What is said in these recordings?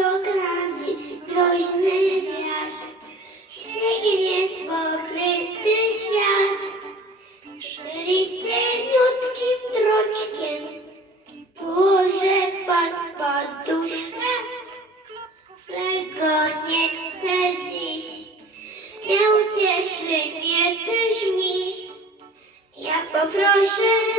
oknami groźny wiatr. Śniegiem jest pokryty świat. Liście niutkim droczkiem Boże pod poduszkę Czego nie chcę dziś Nie ucieszy mnie też miś Ja poproszę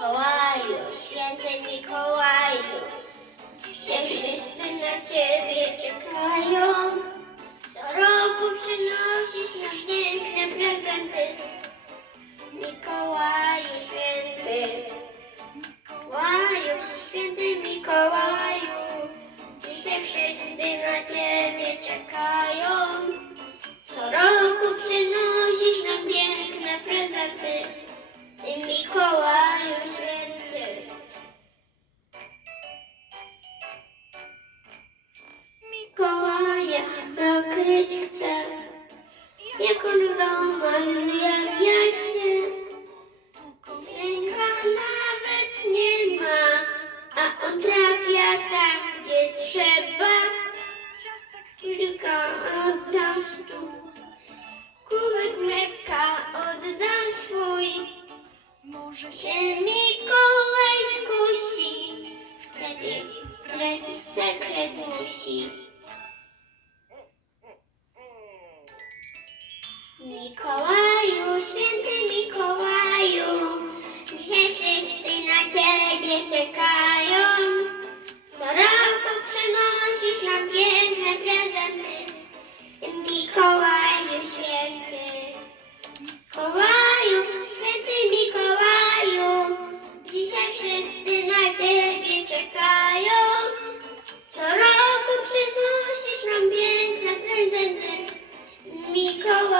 Mikołaju, święty Mikołaju, dzisiaj wszyscy na Ciebie czekają. Co roku przynosisz nam piękne prezenty. Mikołaju, święty, Mikołaju, święty Mikołaju, dzisiaj wszyscy na Ciebie czekają. Nakryć chcę, jak on zjawia się. Ręka nawet nie ma, a on trafia tam, gdzie trzeba. Kilka oddam stół, kubek mleka oddam swój. może się Mikołaj skusi, wtedy zdrać sekret musi. Mikołaju, święty Mikołaju, dzisiaj wszyscy na Ciebie czekają. Co roku przynosisz nam piękne prezenty, Mikołaju święty. Mikołaju, święty Mikołaju, dzisiaj wszyscy na Ciebie czekają. Co roku przynosisz nam piękne prezenty, Mikołaju.